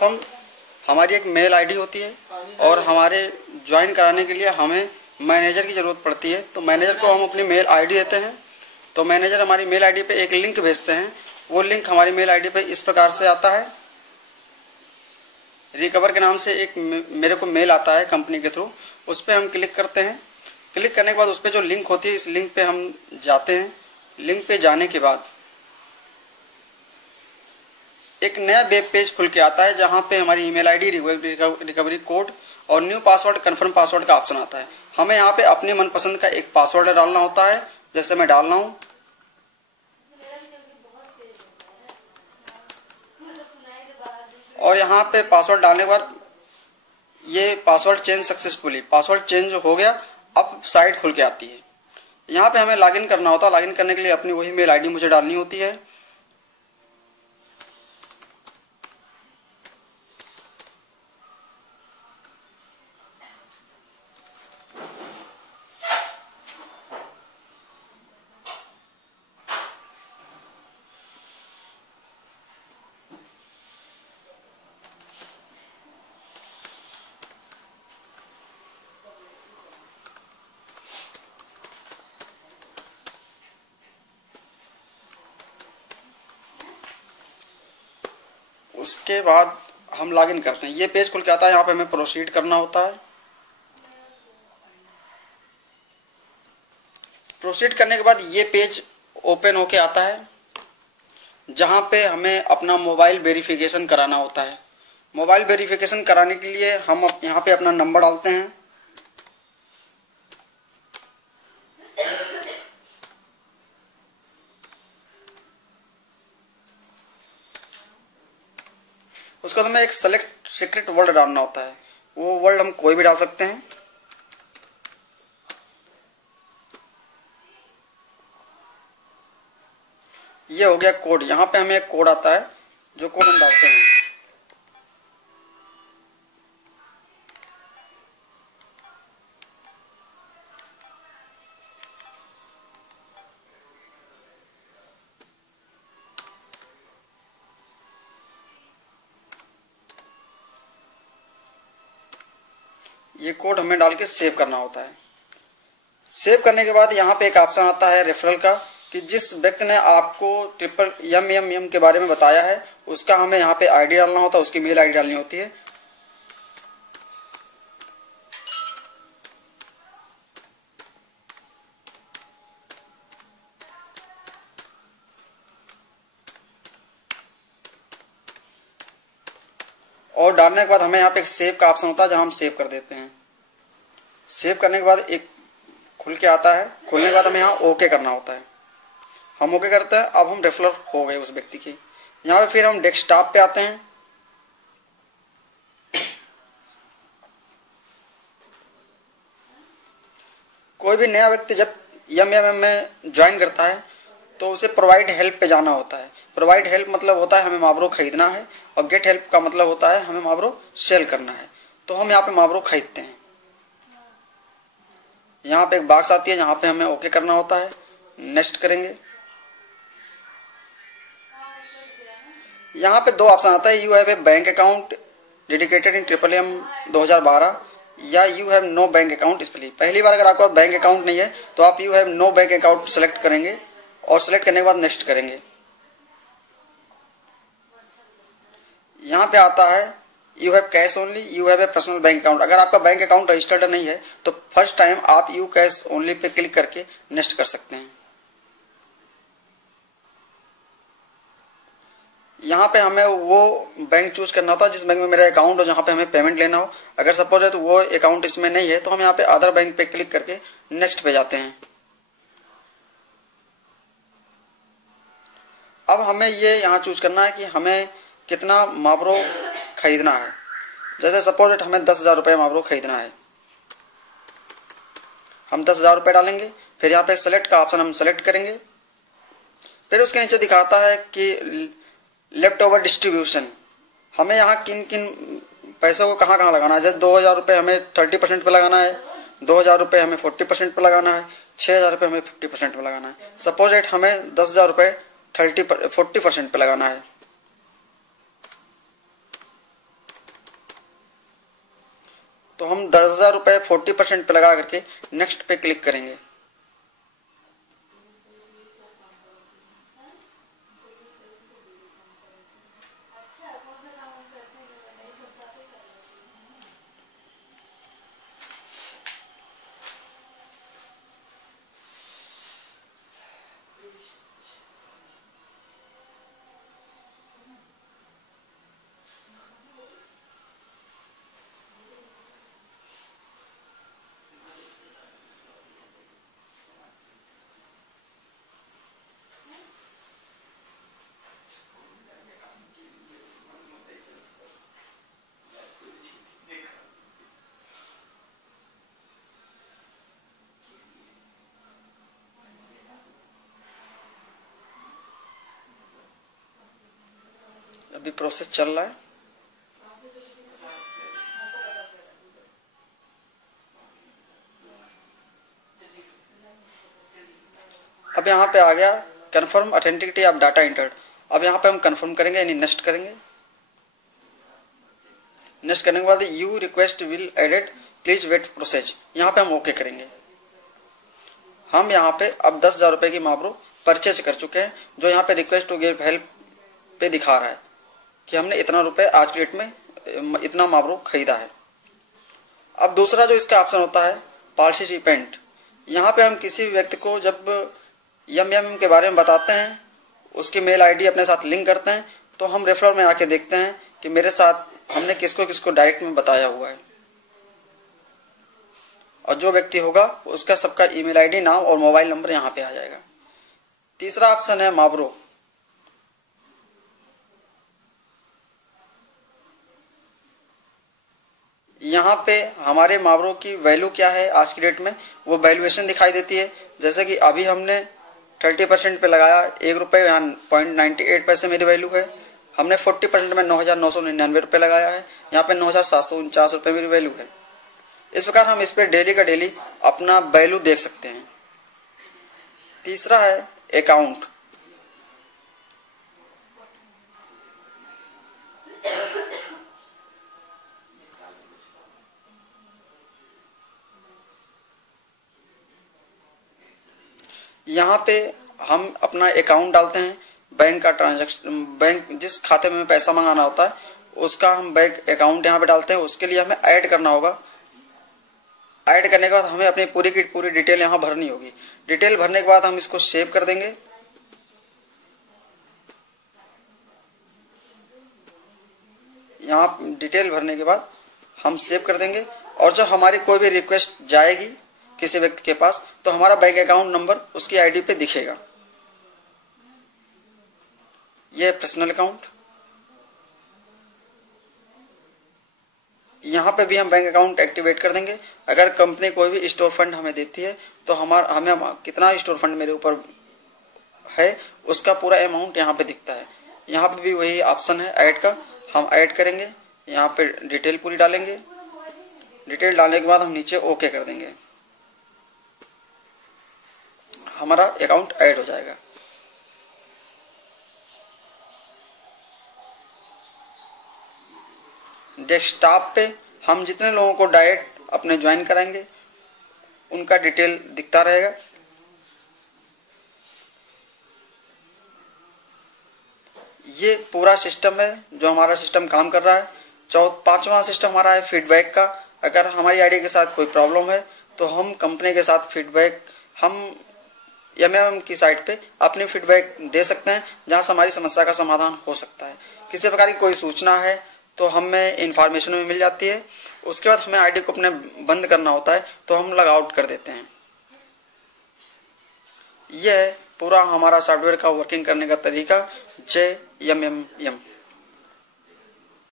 सर्वप्रथम हमारी एक मेल आईडी होती है और हमारे ज्वाइन कराने के लिए हमें मैनेजर की ज़रूरत पड़ती है। तो मैनेजर को हम अपनी मेल आईडी देते हैं, तो मैनेजर हमारी मेल आईडी पे एक लिंक भेजते हैं। वो लिंक हमारी मेल आईडी पे इस प्रकार से आता है। रिकवर के नाम से एक मेरे को मेल आता है कंपनी के थ्रू, उस पर हम क्लिक करते हैं। क्लिक करने के बाद उस पर जो लिंक होती है, इस लिंक पे हम जाते हैं। लिंक पे जाने के बाद एक नया वेब पेज खुल के आता है, जहां पे हमारी ईमेल आईडी, रिकवरी कोड और न्यू पासवर्ड, कन्फर्म पासवर्ड का ऑप्शन आता है। हमें यहाँ पे अपने मनपसंद का एक पासवर्ड डालना होता है, जैसे मैं डाल रहा हूँ। और यहाँ पे पासवर्ड डालने के बाद ये password change successfully, password change हो गया। अब साइट खुल के आती है। यहाँ पे हमें लॉगिन करना होता है। लॉगिन करने के लिए अपनी वही मेल आईडी मुझे डालनी होती है। उसके बाद हम लॉगिन करते हैं। ये पेज खुल के आता है। यहाँ पे हमें प्रोसीड करना होता है। प्रोसीड करने के बाद ये पेज ओपन होके आता है, जहाँ पे हमें अपना मोबाइल वेरिफिकेशन कराना होता है। मोबाइल वेरिफिकेशन कराने के लिए हम यहाँ पे अपना नंबर डालते हैं। उसके बाद हमें एक सेलेक्ट सीक्रेट वर्ड डालना होता है। वो वर्ड हम कोई भी डाल सकते हैं। ये हो गया कोड। यहाँ पे हमें एक कोड आता है, जो कोड हम डालते हैं। ये कोड हमें डाल के सेव करना होता है। सेव करने के बाद यहाँ पे एक ऑप्शन आता है रेफरल का, कि जिस व्यक्ति ने आपको MMM के बारे में बताया है, उसका हमें यहाँ पे आईडी डालना होता है, उसकी मेल आईडी डालनी होती है। और डालने के बाद हमें यहाँ पे एक सेव का ऑप्शन होता है, जहाँ हम सेव कर देते हैं। सेव करने के बाद एक खुल के आता है। खुलने के बाद हमें यहाँ ओके करना होता है। हम ओके करते हैं। अब हम रेफरर हो गए उस व्यक्ति के। यहाँ पे फिर हम डेस्कटॉप पे आते हैं। कोई भी नया व्यक्ति जब MMM में ज्वाइन करता है, तो उसे प्रोवाइड हेल्प पे जाना होता है। प्रोवाइड हेल्प मतलब होता है हमें मावरो खरीदना है, और गेट हेल्प का मतलब होता है हमें मावरो सेल करना है। तो हम यहाँ पे मावरो खरीदते हैं। यहाँ पे एक बॉक्स आती है, जहाँ पे हमें ओके करना होता है। नेक्स्ट करेंगे। यहाँ पे दो ऑप्शन आता है, you have a bank account dedicated in MMM 2012 या you have no bank account specially. पहली बार अगर आपका बैंक अकाउंट नहीं है, तो आप you have no bank account select करेंगे, और सेलेक्ट करने के बाद नेक्स्ट करेंगे। यहाँ पे आता है you have cash only, you have A personal bank account. अगर आपका बैंक अकाउंट रजिस्टर्ड नहीं है, तो फर्स्ट टाइम आप you cash only pay click करके नेक्स्ट कर सकते हैं। यहाँ पे हमें वो बैंक चूज करना होता है जिस बैंक में मेरा अकाउंट हो, जहाँ पे हमें पेमेंट लेना हो। अगर सपोज है तो वो अकाउंट इसमें नहीं है, तो हम यहाँ पे अदर बैंक पे क्लिक करके नेक्स्ट पे जाते हैं। अब हमें ये यहाँ चूज करना है कि हमें कितना मावरो खरीदना है। जैसे सपोज हमें 10,000 रुपये मावरो खरीदना है। हम 10,000 रुपये डालेंगे। फिर यहाँ पे सेलेक्ट का ऑप्शन हम सेलेक्ट करेंगे। फिर उसके नीचे दिखाता है कि लेफ्ट ओवर डिस्ट्रीब्यूशन, हमें यहाँ किन किन पैसों को कहाँ कहाँ लगाना है। जैसे 2,000 रुपये हमें 30% पे लगाना है, 2,000 रुपये हमें 40% पे लगाना है, 6,000 रुपये हमें 50% पे लगाना है। सपोज एट हमें 10,000 रुपये 40% पे लगाना है। तो हम 10,000 रुपये 40% पे लगा करके नेक्स्ट पे क्लिक करेंगे। अभी प्रोसेस चल रहा है। अब यहाँ पे आ गया confirm authenticity of data entered. अब यहाँ पे हम कंफर्म करेंगे यानी नेक्स्ट करेंगे। नेक्स्ट करने के बाद you request will added please wait process, यहाँ पे हम ओके करेंगे। हम यहाँ पे अब 10,000 रुपये की माब्रो परचेज कर चुके हैं, जो यहाँ पे रिक्वेस्ट टू गिव हेल्प पे दिखा रहा है कि हमने इतना रुपए आज की डेट में इतना माब्रो खरीदा है। अब दूसरा जो इसका ऑप्शन होता है पार्टिसिपेंट, यहाँ पे हम किसी भी व्यक्ति को जब यम के बारे में बताते हैं, उसकी मेल आईडी अपने साथ लिंक करते हैं, तो हम रेफरल में आके देखते हैं कि मेरे साथ हमने किसको किसको डायरेक्ट में बताया हुआ है, और जो व्यक्ति होगा उसका सबका ईमेल आईडी, नाम और मोबाइल नंबर यहाँ पे आ जाएगा। तीसरा ऑप्शन है माब्रो। यहाँ पे हमारे माब्रो की वैल्यू क्या है आज की डेट में, वो वैल्यूएशन दिखाई देती है। जैसे कि अभी हमने 30% पे लगाया 1 रुपये, यहाँ 0.98 पैसे मेरी वैल्यू है। हमने 40% में 9,999 रुपये लगाया है, यहाँ पे 9,749 रुपये मेरी वैल्यू है। इस प्रकार हम इस पे डेली का डेली अपना वैल्यू देख सकते हैं। तीसरा है अकाउंट। यहाँ पे हम अपना अकाउंट डालते हैं, बैंक का ट्रांजैक्शन, बैंक जिस खाते में पैसा मंगाना होता है उसका हम बैंक अकाउंट यहाँ पे डालते हैं। उसके लिए हमें ऐड करना होगा। ऐड करने के बाद हमें अपनी पूरी की पूरी डिटेल यहाँ भरनी होगी। डिटेल भरने के बाद हम इसको सेव कर देंगे। यहाँ डिटेल भरने के बाद हम सेव कर देंगे, और जब हमारी कोई भी रिक्वेस्ट जाएगी किसी व्यक्ति के पास, तो हमारा बैंक अकाउंट नंबर उसकी आईडी पे दिखेगा। यह है पर्सनल अकाउंट। यहाँ पे भी हम बैंक अकाउंट एक्टिवेट कर देंगे। अगर कंपनी कोई भी स्टोर फंड हमें देती है तो हमें कितना स्टोर फंड मेरे ऊपर है उसका पूरा अमाउंट यहाँ पे दिखता है। यहाँ पे भी वही ऑप्शन है ऐड का, हम ऐड करेंगे। यहाँ पे डिटेल पूरी डालेंगे। डिटेल डालने के बाद हम नीचे ओके कर देंगे, हमारा अकाउंट ऐड हो जाएगा। डेस्कटॉप पे हम जितने लोगों को डायरेक्ट अपने ज्वाइन कराएंगे उनका डिटेल दिखता रहेगा। ये पूरा सिस्टम है जो हमारा सिस्टम काम कर रहा है। पांचवा सिस्टम हमारा है फीडबैक का। अगर हमारी आईडी के साथ कोई प्रॉब्लम है तो हम कंपनी के साथ फीडबैक, हम एमएमएम की साइट पे अपनी फीडबैक दे सकते हैं, जहां से हमारी समस्या का समाधान हो सकता है। किसी प्रकार की कोई सूचना है तो हमें इंफॉर्मेशन में मिल जाती है। उसके बाद हमें आईडी को अपने बंद करना होता है तो हम लॉग आउट कर देते हैं। यह है पूरा हमारा सॉफ्टवेयर का वर्किंग करने का तरीका। जय एमएमएम।